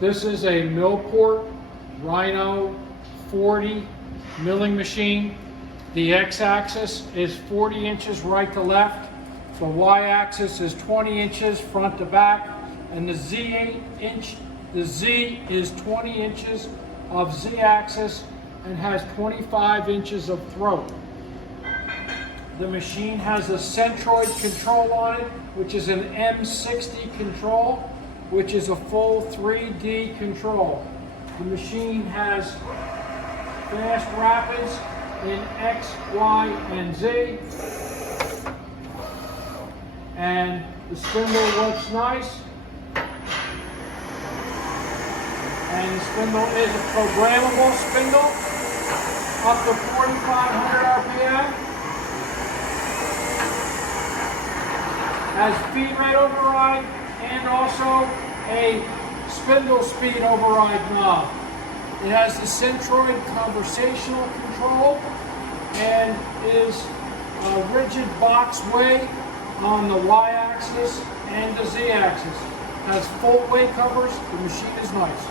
This is a Millport Rhino 40 milling machine. The x-axis is 40 inches right to left. The y-axis is 20 inches front to back, and the Z is 20 inches of z-axis and has 25 inches of throat. The machine has a CENTROID control on it, which is an M60 control, which is a full 3D control. The machine has fast rapids in X, Y, and Z. And the spindle looks nice. And the spindle is a programmable spindle, up to 4,500 RPM. Has feed rate override and also a spindle speed override knob. It has the CENTROID conversational control and is a rigid box weight on the y-axis and the z-axis. Has full weight covers. The machine is nice.